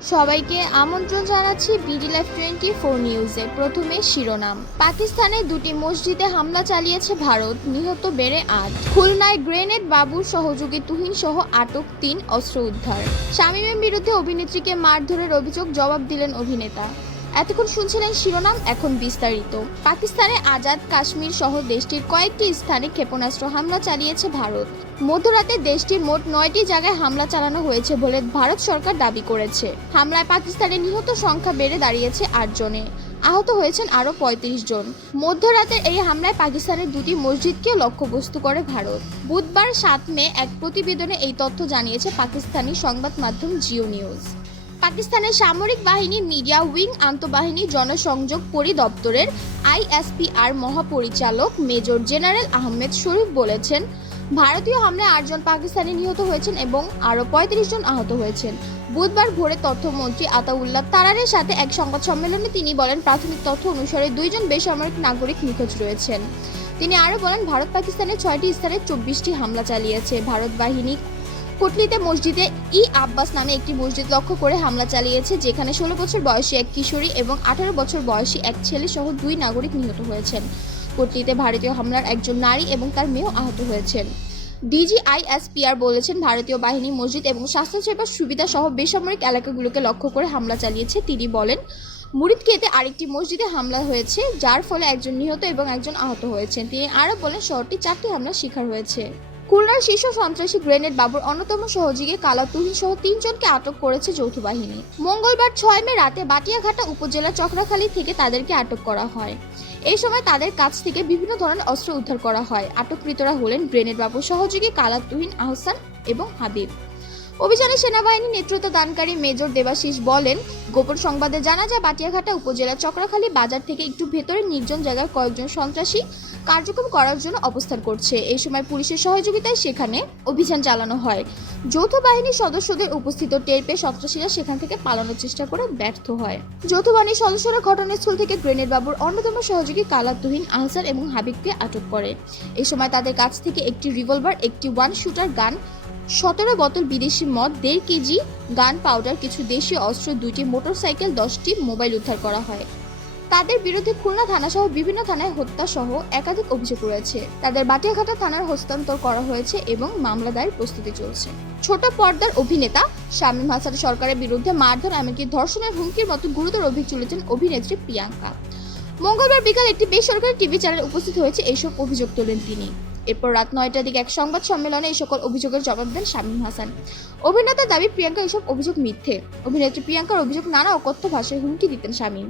সবাইকে আমন্ত্রণ জানাচ্ছি বিডি লাইফ টোয়েন্টি ফোর নিউজে। প্রথমে শিরোনাম। পাকিস্তানে দুটি মসজিদে হামলা চালিয়েছে ভারত, নিহত বেড়ে আট। খুলনায় গ্রেনেড বাবুর সহযোগী তুহিন সহ আটক তিন অস্ত্র উদ্ধার। শামীমের বিরুদ্ধে অভিনেত্রীকে মারধরের অভিযোগ, জবাব দিলেন অভিনেতা। এতক্ষণ শুনছিলেন শিরোনাম এখন বিস্তারিত। পাকিস্তানে আজাদ কাশ্মীর সহ দেশটির কয়েকটি স্থানে ক্ষেপণাস্ত্র হামলা চালিয়েছে ভারত। মধ্যরাতে দেশটির মোট নয়টি জায়গায় হামলা চালানো হয়েছে বলে ভারত সরকার দাবি করেছে। হামলায় পাকিস্তানের নিহত সংখ্যা বেড়ে দাঁড়িয়েছে আট জনে। আহত হয়েছেন আরও পঁয়ত্রিশ জন। মধ্যরাতের এই হামলায় পাকিস্তানের দুটি মসজিদকে লক্ষ্যবস্তু করে ভারত। বুধবার সাত মে এক প্রতিবেদনে এই তথ্য জানিয়েছে পাকিস্তানি সংবাদ মাধ্যম জিও নিউজ। পাকিস্তানের সামরিক বাহিনী মিডিয়া উইং আন্তঃবাহিনী জনসংযোগ পরিদপ্তরের আইএসপিআর মহাপরিচালক মেজর জেনারেল আহমেদ শরীফ বলেছেন, ভারতীয় হামলায় আটজন পাকিস্তানি নিহত হয়েছেন এবং আরও পঁয়ত্রিশ জন আহত হয়েছেন। বুধবার ভোরে তথ্যমন্ত্রী আতাউল্লাহ তারারের সাথে এক সংবাদ সম্মেলনে তিনি বলেন, প্রাথমিক তথ্য অনুসারে দুইজন বেসামরিক নাগরিক নিখোঁজ রয়েছেন। তিনি আরও বলেন ভারত পাকিস্তানের ছয়টি স্থানে চব্বিশটি হামলা চালিয়েছে। ভারত বাহিনী কুটলিতে মসজিদে ই আব্বাস নামে একটি মসজিদ লক্ষ্য করে হামলা চালিয়েছে, যেখানে ষোলো বছর বয়সী এক কিশোরী এবং আঠারো বছর বয়সী এক ছেলে সহ দুই নাগরিক নিহত হয়েছেন। কুটলিতে ভারতীয় হামলার একজন নারী এবং তার মেয়েও আহত হয়েছেন। ডিজিআইএসপিআর বলেছেন, ভারতীয় বাহিনী মসজিদ এবং স্বাস্থ্যসেবার সুবিধা সহ বেসামরিক এলাকাগুলোকে লক্ষ্য করে হামলা চালিয়েছে। তিনি বলেন, মুরিদকেতে আরেকটি মসজিদে হামলা হয়েছে, যার ফলে একজন নিহত এবং একজন আহত হয়েছেন। তিনি আরও বলেন, শহরটি চারটি হামলার শিকার হয়েছে। খুলনার শীর্ষ সন্ত্রাসী গ্রেনেড বাবুর অন্যতম সহযোগী কালা তুহিন সহ তিনজনকে আটক করেছে যৌথ বাহিনী। মঙ্গলবার ছয় মে রাতে বাটিয়াঘাটা উপজেলা চক্রাখালী থেকে তাদেরকে আটক করা হয়। এই সময় তাদের কাছ থেকে বিভিন্ন ধরনের অস্ত্র উদ্ধার করা হয়। আটককৃতরা হলেন গ্রেনেড বাবুর সহযোগী কালা তুহিন আহসান এবং হাবিব। অভিযানে সেনাবাহিনী নেতৃত্ব দানকারী মেজর দেবাশিস বলেন, গোপন সংবাদে জানা যায়, বাটিয়াঘাটা উপজেলা চক্রাখালী বাজার থেকে একটু ভেতরে নির্জন জায়গায় কয়েকজন সন্ত্রাসী কার্যক্রম করার জন্য অবস্থান করছে। এই সময় পুলিশের সহযোগিতায় সেখানে অভিযান চালানো হয়। যৌথ বাহিনীর সদস্যদের উপস্থিত টের পেয়ে সন্ত্রাসীরা সেখান থেকে পালানোর চেষ্টা করে ব্যর্থ হয়। যৌথ বাহিনীর সদস্যরা ঘটনাস্থল থেকে গ্রেনেড বাবুর অন্যতম সহযোগী কালাতুহিন আহসান এবং হাবিবকে আটক করে। এই সময় তাদের কাছ থেকে একটি রিভলভার, একটি ওয়ান শুটার গান সতেরো বোতল বিদেশি মদ, দেড় কেজি গান পাউডার, কিছু দেশীয় অস্ত্র, দুইটি মোটরসাইকেল, দশটি মোবাইল উদ্ধার করা হয়। তাদের বিরুদ্ধে খুলনা থানা সহ বিভিন্ন থানায় হত্যা সহ একাধিক অভিযোগ রয়েছে। তাদের বাটিয়াঘাটা থানার হস্তান্তর করা হয়েছে এবং মামলা দায়ের প্রস্তুতি চলছে। ছোট পর্দার অভিনেতা শামীম হাসান সরকারের বিরুদ্ধে মারধর, এমনকি ধর্ষণের হুমকির মতো গুরুতর অভিযোগ তুলেছেন অভিনেত্রী প্রিয়াঙ্কা। মঙ্গলবার বিকাল একটি বেসরকারি টিভি চ্যানেল উপস্থিত হয়েছে এইসব অভিযোগ তোলেন তিনি। এরপর রাত নয়টার দিকে এক সংবাদ সম্মেলনে এই সকল অভিযোগের জবাব দেন শামীম হাসান। অভিনেতার দাবি, প্রিয়াঙ্কা এসব অভিযোগ মিথ্যে। অভিনেত্রী প্রিয়াঙ্কার অভিযোগ নানা অকথ্য ভাষায় হুমকি দিতেন শামীম।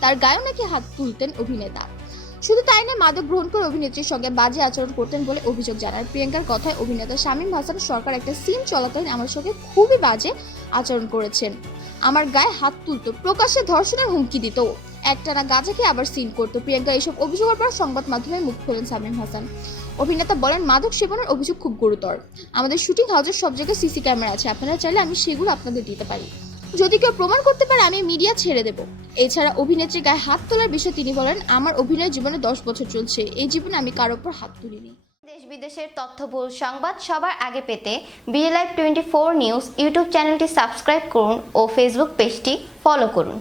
তার গায়েও নাকি হাত তুলতেন অভিনেতা। শুধু তাই নয়, মাদক গ্রহণ করে অভিনেত্রীর সঙ্গে বাজে আচরণ করতেন বলে অভিযোগ জানায় প্রিয়াঙ্কার কথায় অভিনেতা শামীম হাসান, সরকার একটা সিন চলাকালীন আমার সঙ্গে খুবই বাজে আচরণ করেছেন। আমার গায়ে হাত তুলতো, প্রকাশ্যে ধর্ষণের হুমকি দিত। একটানা গাঁজাকে আবার সিন করতো। প্রিয়াঙ্কা এইসব অভিযোগের পর সংবাদ মাধ্যমে মুখ খোলেন শামীম হাসান। অভিনেতা বলেন, মাদক সেবনের অভিযোগ খুব গুরুতর। আমাদের শুটিং হাউসের সব জায়গায় সিসি ক্যামেরা আছে। আপনারা চাইলে আমি সেগুলো আপনাদের দিতে পারি। যদি কেউ প্রমাণ করতে পারে, আমি মিডিয়া ছেড়ে দেব। এছাড়া অভিনেত্রী গায়ে হাত তোলার বিষয়ে তিনি বলেন, আমার অভিনয় জীবনে দশ বছর চলছে। এই জীবনে আমি কারোর উপর হাত তুলিনি। দেশ বিদেশের তথ্যবহুল সংবাদ সবার আগে পেতে BA live twenty four news YouTube চ্যানেলটি সাবস্ক্রাইব করুন ও ফেসবুক পেজটি ফলো করুন।